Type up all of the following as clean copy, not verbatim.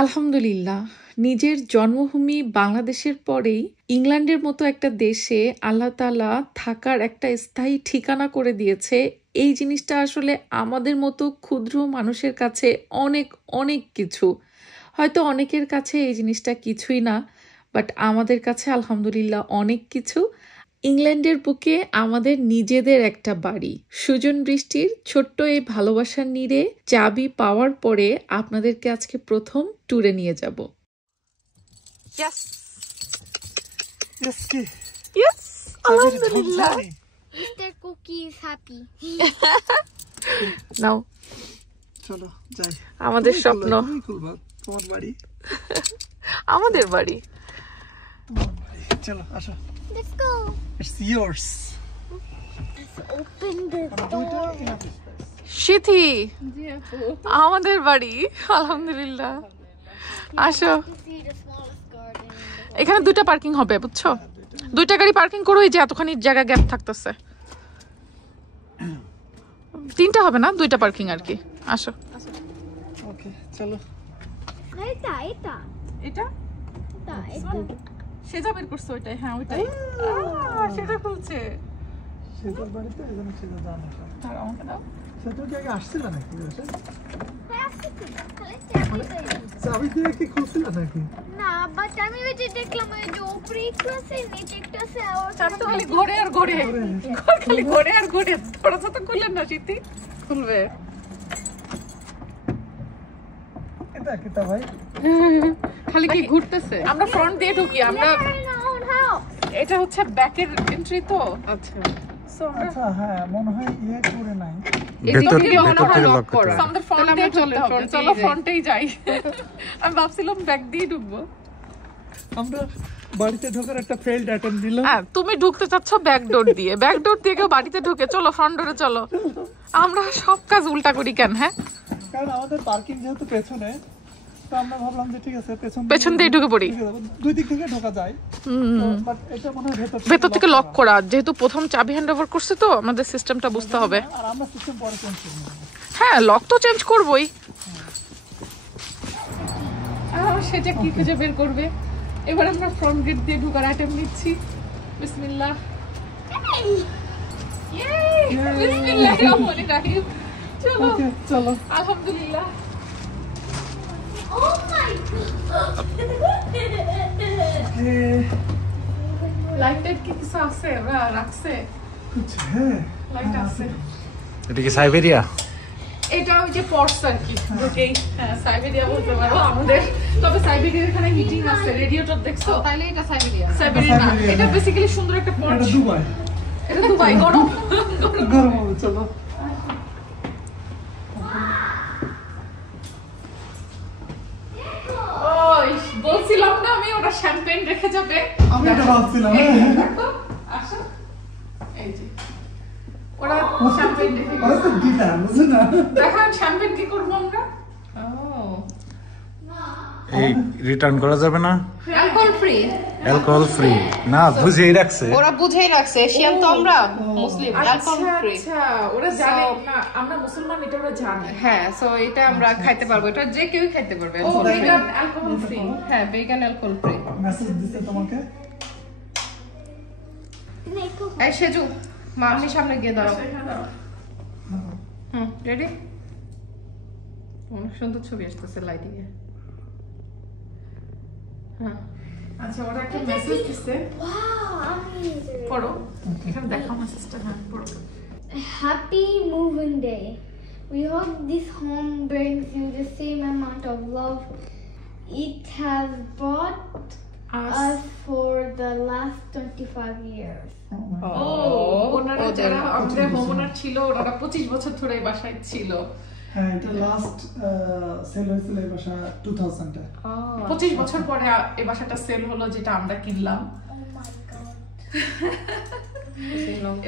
আলহামদুলিল্লাহ, নিজের জন্মভূমি বাংলাদেশের পরেই ইংল্যান্ডের মতো একটা দেশে আল্লাহ তাআলা থাকার একটা স্থায়ী ঠিকানা করে দিয়েছে। এই জিনিসটা আসলে আমাদের মতো ক্ষুদ্র মানুষের কাছে অনেক অনেক কিছু। হয়তো অনেকের কাছে এই জিনিসটা কিছুই না, বাট আমাদের কাছে আলহামদুলিল্লাহ অনেক কিছু। ইংল্যান্ডের বুকে আমাদের নিজেদের একটা বাড়ি। সুজন বৃষ্টির ছোট্ট এই ভালোবাসার নীড়ে চাবি পাওয়ার পরে আপনাদেরকে আজকে প্রথম ট্যুরে নিয়ে যাব। Yes. Yes, ki. Yes. Alhamdulillah. Mr. Cookie is happy. নাও চলো যাই। আমাদের স্বপ্ন, তুমি খুলবা তোমার বাড়ি। আমাদের বাড়ি। তোমার বাড়ি। চলো আসো। Let's go. It's yours. Let's open the দুইটা door. enough space. সিথি, আমাদের বাড়ি আলহামদুলিল্লাহ। আসো, To see the smallest garden in the world. এখানে দুইটা পার্কিং হবে, বুঝছো? দুইটা গাড়ি পার্কিং করো, এই যে এতখানি জায়গা গ্যাপ থাকতেছে। তিনটা হবে না, দুইটা পার্কিং আর কি। আসো। ওকে চলো। এটা এটা এটা সেটা বের করছো, ওইটাই। হ্যাঁ ওইটাই। সেটা খুলছে। সেটার বাড়িতে এখানে সেটা জানো। আর আমাকে দাও। সেটা কি আগে আসছিল নাকি? চাবি চাবি দিয়ে কি খুলছিল নাকি? না, বাট আমি ওই যে দেখলাম ওই যে উপরে একটু আছে, নিচে একটু আছে, আর চাবি তো খালি ঘোরে আর ঘোরে, খালি ঘোরে আর ঘোরে। থোড়া তো খুললেন না সিথি, খুলবে। এটা কিটা ভাই? খালি কি ঘুরতেছে। আমরা ফ্রন্ট দিয়ে ঢুকি, আমরা হাউ এটা হচ্ছে ব্যাকের এন্ট্রি তো। আচ্ছা সো আমরা আচ্ছা হ্যাঁ মনে হয় ইয়ে করে নাই। ভেতর থেকে লক করা। আমাদের ফ্রন্ট দিয়ে চলতে হবে। চলো ফ্রন্টেই যাই। আমি ভাবছিলাম ব্যাক দিয়ে ঢুকবো। আমরা বাড়িতে ঢোকার একটা ফেইল্ড অ্যাটেম্প দিলাম। হ্যাঁ, তুমি ঢুকতে চাচ্ছ ব্যাক ডোর দিয়ে, ব্যাক ডোর দিয়ে কেউ বাড়িতে ঢুকে। চলো ফ্রন্ট ডোরে চলো। আমরা সব কাজ উল্টা করি কেন? হ্যাঁ, কারণ আমাদের পার্কিং যেহেতু পেছনে, তো আমরা ভাবলাম যে ঠিক আছে পেছন দিয়ে ঢুকে পড়ি। দুই দিক থেকে ঢোকা যায়। বাট এটা মনে হয় ভেতর থেকে লক করা, যেহেতু প্রথম চাবি হ্যান্ড ওভার করছে তো আমাদের সিস্টেমটা বুঝতে হবে। আর আমরা সিস্টেম পরে চেঞ্জ করব। হ্যাঁ, লক তো চেঞ্জ করবই। সেটা কি খুঁজে বের করবে। এবার আমরা ফ্রন্ট গেট দিয়ে ঢোকার আইটেম নিচ্ছি। বিসমিল্লাহ। বিসমিল্লাহির রহমানির রহিম। চলো ওকে চলো। আলহামদুলিল্লাহ। Oh my god. লাইট কি কিছু আছে? ওরা রাখছে कुछ है লাইট আছে। এটা কি সাইবেরিয়া? এটা ওই যে পর্স আর কি, ওকেই। হ্যাঁ, সাইবেরিয়া বলতে পারো আমাদের। তবে সাইবেরিয়ার এখানে হিটিং আছে, রেডিয়েটর দেখছো? তাহলে এটা সাইবেরিয়া। সাইবেরিয়া না, এটা বেসিক্যালি সুন্দর একটা পর্স। এটা দুবাই। এটা দুবাই। গরম গরম হবে চলো। ওই বলছিলাম না আমি, ওরা শ্যাম্পেন রেখে যাবে। আমি এটা ভাবছিলাম। দেখো, আসো। এই যে ওরা শ্যাম্পেন রেখে ওরা তো গিটার বুঝছো না? দেখান শ্যাম্পেন কি করবো আমরা। এই রিটার্ন করা যাবে না? Alcohol free. অ্যালকোহল ফ্রি না, বুঝেই রাখছে। ওরা বুঝেই রাখছে, এশিয়ান তো আমরা মুসলিম, অ্যালকোহল ফ্রি। আচ্ছা, ওরা জানে না আমরা মুসলমান, এটা ওরা জানে। হ্যাঁ, সো এটা আমরা খাইতে পারবো, এটা যে কেউ খাইতে পারবে। ও ভেগান অ্যালকোহল ফ্রি। হ্যাঁ, ভেগান অ্যালকোহল ফ্রি। মেসেজ দিতে তোমাকে। এই সেজু, মা আমি সামনে গিয়ে দাঁড়াও। রেডি? অনেক সুন্দর ছবি আসতেছে লাইটিং এ। হ্যাঁ, আচ্ছা, ওরা একটা মেসেজ দিছে, Wow, amazing. পড়ো। এখানে দেখো মেসেজটা। হ্যাঁ, পড়ো। Happy moving day. We hope this home brings you the same amount of love it has brought us for the last 25 years. ও, ওনারা যারা আমাদের হোমওনার ছিল, ওনারা 25 বছর ধরে এই বাসায় ছিল। হ্যাঁ এটা লাস্ট সেল হয়েছিল এই বাসা 2000 এ। 25 বছর পরে এই বাসাটা সেল হলো, যেটা আমরা কিনলাম। Oh my god.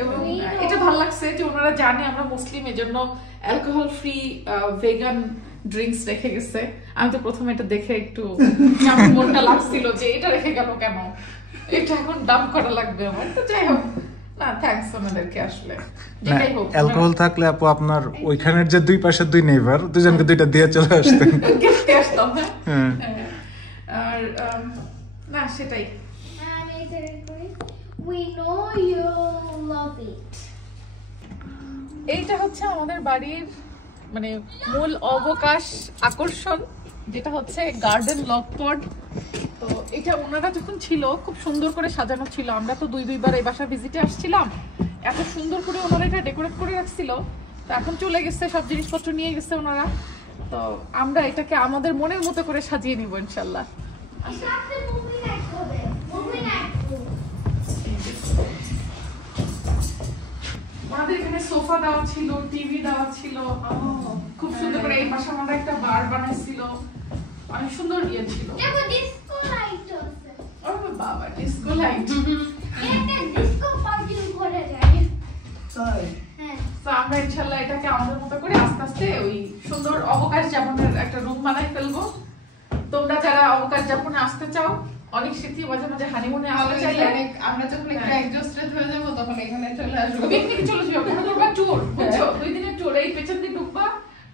এবং এটা ভালো লাগছে যে ওনারা জানে আমরা মুসলিম, এজন্য অ্যালকোহল ফ্রি ভেগান ড্রিঙ্কস রেখে গেছে। আমি তো প্রথমে এটা দেখে একটু আমার মনটা লাগছিল যে এটা রেখে গেল কেন, এটা এখন দাম করা লাগবে আমার। তো যাই হোক, না থ্যাঙ্কস ওনাদেরকে আসলে যেটাই হোক অ্যালকোহল থাকলে আপু আপনার ওইখানের যে দুই পাশে দুই নেইবার দুজনকে দুইটা দিয়ে চলে আসতেন। গিফট আসতাম। হ্যাঁ আর না সেটাই We know you love it. এইটা হচ্ছে আমাদের বাড়ির মানে মূল অবকাশ আকর্ষণ, যেটা হচ্ছে গার্ডেন লকপড। তো এটা ওনারা যখন ছিল খুব সুন্দর করে সাজানো ছিল, আমরা তো দুইবার এই বাসা ভিজিটে আসছিলাম, এত সুন্দর করে ওনারা এটা ডেকোরেট করে রাখছিল। তো এখন চলে গেছে, সব জিনিসপত্র নিয়ে গেছে ওনারা। তো আমরা এটাকে আমাদের মনের মতো করে সাজিয়ে নিব ইনশাল্লাহ। আমাদের এখানে সোফা দেওয়া ছিল, টিভি দেওয়া ছিল, খুব সুন্দর করে এই পাশে আমরা একটা বার বানাইছিল, অনেক সুন্দর ইয়ে ছিল। ডিস্কো লাইট আছে। ও বাবা, ডিস্কো লাইট। এটা ডিস্কো পার্টি করে যায়। তাই হ্যাঁ, তো আমরা ইনশাআল্লাহ এটাকে আমাদের মতো করে আস্তে আস্তে ওই সুন্দর অবকাশ যাপনের একটা রুম বানাই ফেলবো। তোমরা যারা অবকাশ যাপনে আসতে চাও, অনেক স্মৃতি মাঝে মাঝে হানিমুনে আসতে চাইলে, আমরা যখন একটু এক্সস্টেড হয়ে যাব তখন এখানে চলে আসবো। পিকনিকে চলে যাবে, মনে করবা ট্যুর, বুঝছো? 2 দিনের ট্যুর। এই পেছন দিয়ে ঢুকবা,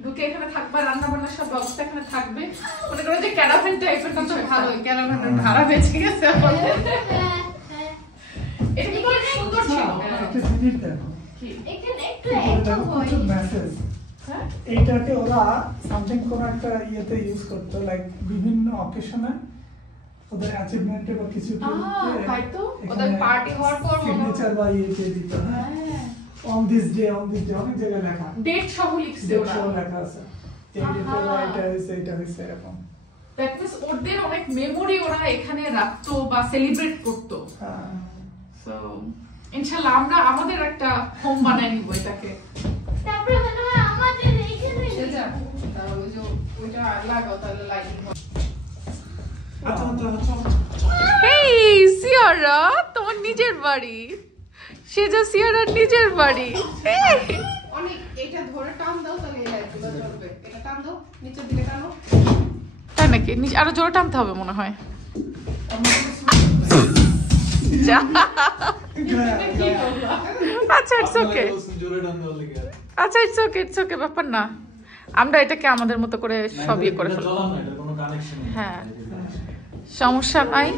ঢুকে এখানে থাকবা, রান্না বান্না সব ব্যবস্থা এখানে থাকবে। মনে করো যে ক্যারাভ্যান টাইপের কিছু ভালো ক্যারাভানের ভাড়া বেঁচে গেছে আমাদের। এটা কিন্তু অনেক সুন্দর ছিল। একটা জিনিস দেখো, এখানে একটু এটা এটো দেখো হয়। প্রচুর মেসেজ। হ্যাঁ এইটাকে ওরা সামথিং কোনো একটা ইয়েতে ইউজ করতো, লাইক বিভিন্ন অকেশনে ওদের অ্যাচিভমেন্টে বা কিছু তাই তো ওদের পার্টি হওয়ার পর সিগনেচার বা ইয়ে দিত। হ্যাঁ, অন দিস ডে অনেক জায়গায় লেখা, ডেট সহ লিখছে ডেট ওরা। সহ লেখা আছে, এই ডেটে ওরা এটা হইছে এটা হইছে এরকম। দ্যাট মিন্স ওদের অনেক মেমোরি ওরা এখানে রাখতো বা সেলিব্রেট করতো। হ্যাঁ, সো ইনশাআল্লাহ আমরা আমাদের একটা হোম বানাই নিব এটাকে। তারপরে মনে হয় আমাদের এখানে সেটা তাহলে ওই যে ওইটা লাগাও তাহলে লাইটিং হবে। আচ্ছা আচ্ছা হেই সিয়ারা, তোমার নিজের বাড়ি, সেজা সিয়ারার নিজের বাড়ি। অনেক এটা ধরে টান দাও তাহলে এই লাইটগুলো জ্বলবে। এটা টান দাও, নিচের দিকে টানো। তাই নাকি? আরো জোরে টানতে হবে মনে হয়। যা। আচ্ছা ইটস ওকে, আচ্ছা ইটস ওকে, ইটস ওকে, ব্যাপার না। আমরা এটাকে আমাদের মতো করে সব ইয়ে করে ফেলবো। হ্যাঁ সমস্যা নাই।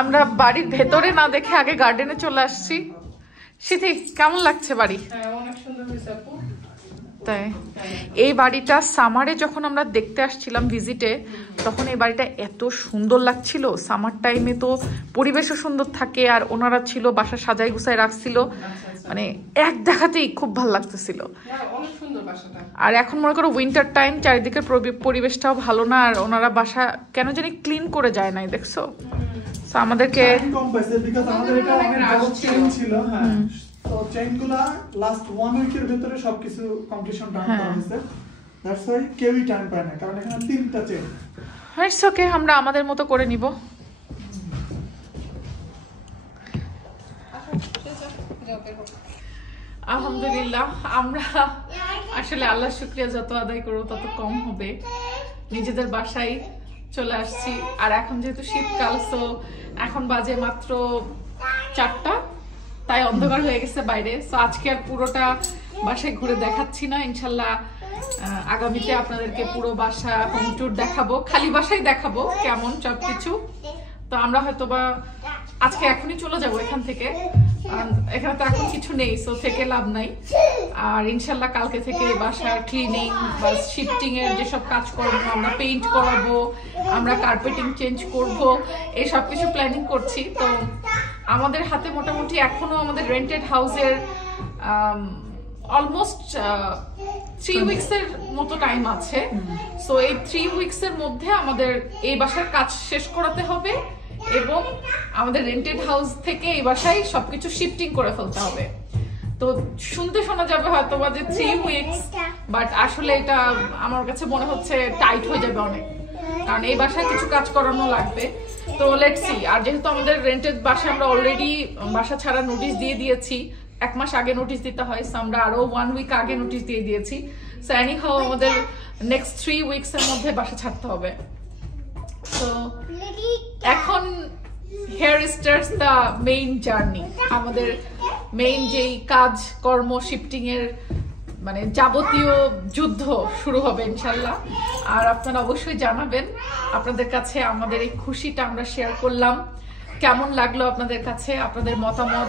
আমরা বাড়ির ভেতরে না দেখে আগে গার্ডেনে চলে আসছি। সিথি কেমন লাগছে বাড়ি? হ্যাঁ অনেক সুন্দর হয়েছে আপু। তাই এই বাড়িটা সামারে যখন আমরা দেখতে আসছিলাম ভিজিটে, তখন এই বাড়িটা এত সুন্দর লাগছিল। সামার টাইমে তো পরিবেশও সুন্দর থাকে, আর ওনারা ছিল বাসা সাজাই গুছাই রাখছিল, মানে এক দেখাতেই খুব ভালো লাগতেছিল। হ্যাঁ অনেক সুন্দর বাসাটা। আর এখন মনে করো উইন্টার টাইম, চারিদিকের পরিবেশটাও ভালো না, আর ওনারা বাসা কেন জানি ক্লিন করে যায় নাই, দেখছো? তো আমাদেরকে কম পাইছে বিকজ আমাদের এটা অনেক বড় চেইন ছিল। হ্যাঁ, তো চেইনগুলা লাস্ট 1 উইকের ভিতরে সবকিছু কমপ্লিশন ডান করা হয়েছে। দ্যাটস ওয়াই কেউই টাইম পায় না, কারণ এখানে 3টা চেইন। ইটস ওকে, আমরা আমাদের মতো করে নিব। আলহামদুলিল্লাহ, আমরা আসলে আল্লাহ শুকরিয়া যত আদায় করবো তত কম হবে। নিজেদের বাসায় চলে আসছি, আর এখন যেহেতু শীতকাল, সো এখন বাজে মাত্র 4টা, তাই অন্ধকার হয়ে গেছে বাইরে। সো আজকে আর পুরোটা বাসায় ঘুরে দেখাচ্ছি না, ইনশাল্লাহ আগামীতে আপনাদেরকে পুরো বাসা হোম ট্যুর দেখাবো, খালি বাসায় দেখাবো কেমন সবকিছু। তো আমরা হয়তো বা আজকে এখনই চলে যাবো এখান থেকে, এখানে তো এখন কিছু নেই, সো থেকে লাভ নাই। আর ইনশাল্লাহ কালকে থেকে বাসার ক্লিনিং বা শিফটিং এর যেসব কাজ করবো, আমরা পেইন্ট করাবো, আমরা কার্পেটিং চেঞ্জ করব, এই সব কিছু প্ল্যানিং করছি। তো আমাদের হাতে মোটামুটি এখনো আমাদের রেন্টেড হাউসের অলমোস্ট 3 উইকসের মতো টাইম আছে। সো এই 3 উইকসের মধ্যে আমাদের এই বাসার কাজ শেষ করাতে হবে, এবং আমাদের রেন্টেড হাউস থেকে এই বাসায় সবকিছু শিফটিং করে ফেলতে হবে। তো শুনতে শোনা যাবে হয়তো বা যে 3 উইকস, বাট আসলে এটা আমার কাছে মনে হচ্ছে টাইট হয়ে যাবে অনেক, কারণ এই বাসায় কিছু কাজ করানো লাগবে। তো লেটস সি। আর যেহেতু আমাদের রেন্টেড বাসায় আমরা অলরেডি বাসা ছাড়া নোটিশ দিয়ে দিয়েছি, 1 মাস আগে নোটিশ দিতে হয়, সো আমরা আরো 1 উইক আগে নোটিশ দিয়ে দিয়েছি। সো এনিহাউ আমাদের নেক্সট 3 উইকস এর মধ্যে বাসা ছাড়তে হবে। তো এখন here starts the main journey, আমাদের মেইন যেই কাজ কর্ম শিফটিং এর মানে যাবতীয় যুদ্ধ শুরু হবে ইনশাল্লাহ। আর আপনারা অবশ্যই জানাবেন আপনাদের কাছে আমাদের এই খুশিটা আমরা শেয়ার করলাম কেমন লাগলো আপনাদের কাছে, আপনাদের মতামত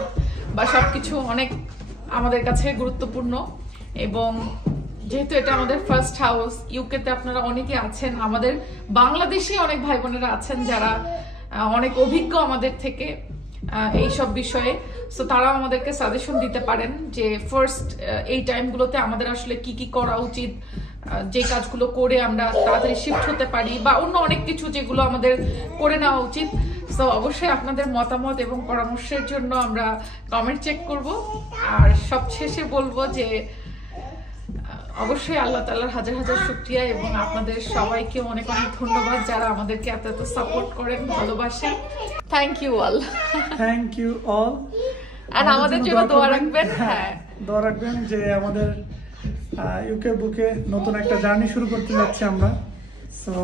বা সবকিছু অনেক আমাদের কাছে গুরুত্বপূর্ণ। এবং যেহেতু এটা আমাদের ফার্স্ট হাউস, ইউকেতে আপনারা অনেকে আছেন, আমাদের বাংলাদেশি অনেক ভাই বোনেরা আছেন যারা অনেক অভিজ্ঞ আমাদের থেকে এইসব বিষয়ে, সো তারাও আমাদেরকে সাজেশন দিতে পারেন যে ফার্স্ট এই টাইমগুলোতে আমাদের আসলে কি কি করা উচিত, যে কাজগুলো করে আমরা তাড়াতাড়ি শিফট হতে পারি বা অন্য অনেক কিছু যেগুলো আমাদের করে নেওয়া উচিত। সো অবশ্যই আপনাদের মতামত এবং পরামর্শের জন্য আমরা কমেন্ট চেক করব। আর সবশেষে বলবো যে অবশ্যই আল্লাহ তাআলার হাজার হাজার শুকরিয়া এবং আপনাদের সবাইকে অনেক অনেক ধন্যবাদ যারা আমাদেরকে এত এত সাপোর্ট করেন, ভালোবাসেন। Thank you all. Thank you all. আর আমাদের জন্য দোয়া রাখবেন। হ্যাঁ, দোয়া রাখবেন যে আমাদের ইউকে বুকে নতুন একটা জার্নি শুরু করতে যাচ্ছি আমরা। সো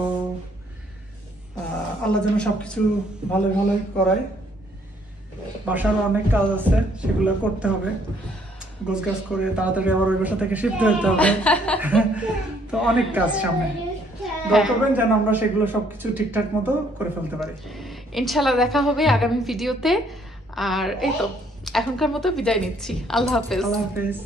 আল্লাহ যেন সবকিছু ভালো ভালো করায়। বাসারও অনেক কাজ আছে, সেগুলো করতে হবে, গোছগাছ করে তাড়াতাড়ি আবার ওই বাসা থেকে শিফট হতে হবে। তো অনেক কাজ সামনে, দোয়া করবেন যেন আমরা সেগুলো সবকিছু ঠিকঠাক মতো করে ফেলতে পারি। ইনশাল্লাহ দেখা হবে আগামী ভিডিওতে। আর এই তো এখনকার মতো বিদায় নিচ্ছি। আল্লাহ হাফেজ। আল্লাহ হাফেজ।